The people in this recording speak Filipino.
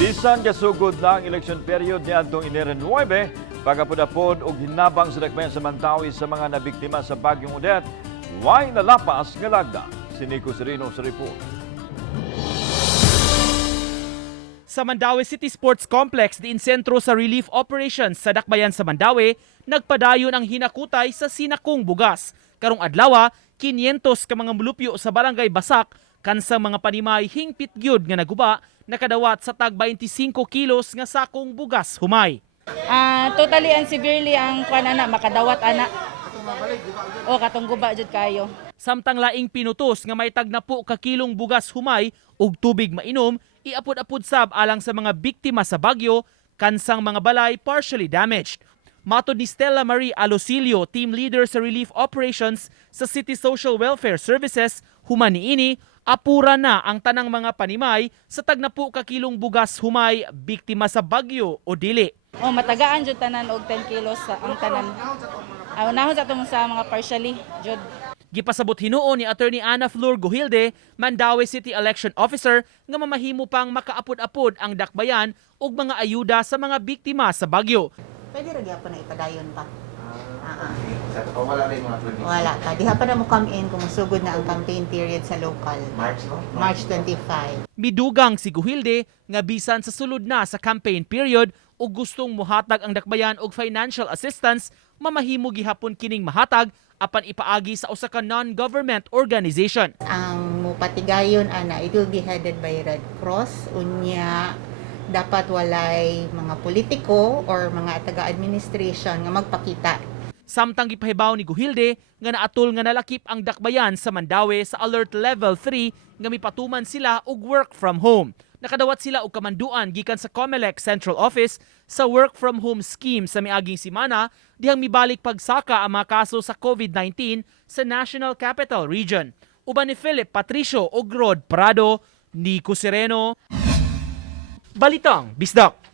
Bisan kasugod na ang election period ni Antong Enero 9, pagapod-apod o hinabang sa dakbayan sa Mantawi sa mga nabiktima sa Bagyong Odette, way nalapas nga lagda. Si Nico Serino sa report. Sa Mandaue City Sports Complex, diin sentro sa relief operations sa dakbayan sa Mandaue, nagpadayon ang hinakutay sa Sinakong Bugas. Karong adlaw, 500 ka mga mulupyo sa barangay Basak, kansang mga panimay hingpit gyud nga naguba, nakadawat sa tag 25 kilos nga sakong bugas humay. Totally and severely ang kwan ana makadawat ana. O katong guba jud kayo. Samtang laing pinutos nga may tag na po ka kilong bugas humay ug tubig mainom, iapod-apod sab alang sa mga biktima sa bagyo, kansang mga balay partially damaged. Matod ni Stella Marie Alosilio, team leader sa relief operations sa City Social Welfare Services, human niini, apura na ang tanang mga panimay sa tag na po ka kilong bugas humay biktima sa bagyo o dili. O matagaan jud tanan og 10 kilos sa ang tanan. Unahon sa tong sa mga partially jud. Gipasabot hinuon ni Attorney Ana Flor Gohilde, Mandaue City Election Officer, nga mamahimo pang makaapod-apod ang dakbayan ug mga ayuda sa mga biktima sa bagyo. Pwede ra gyapon na ipadayon pa. Sa totoo wala rin mga provision. Wala ka. Diha pa na mo come in kung musugod na ang campaign period sa local. March, no? March 25. Midugang si Gohilde nga bisan sa sulod na sa campaign period ug gustong muhatag ang dakbayan og financial assistance, mamahimo gihapon kining mahatag apan ipaagi sa usa ka non-government organization. Ang mupatigayon ana, it will be headed by Red Cross. Unya dapat walay mga politiko or mga taga-administration nga magpakita. Samtang gipahibaw ni Gohilde nga naatol nga nalakip ang dakbayan sa Mandaue sa Alert Level 3 nga mipatuman sila og work from home. Nakadawat sila og kamanduan gikan sa COMELEC Central Office sa work from home scheme sa miaging semana dihang mibalik pagsaka ang mga kaso sa COVID-19 sa National Capital Region. Uban ni Philip Patricio ug Rod Prado, Nico Sereno, Balitang Bisdak.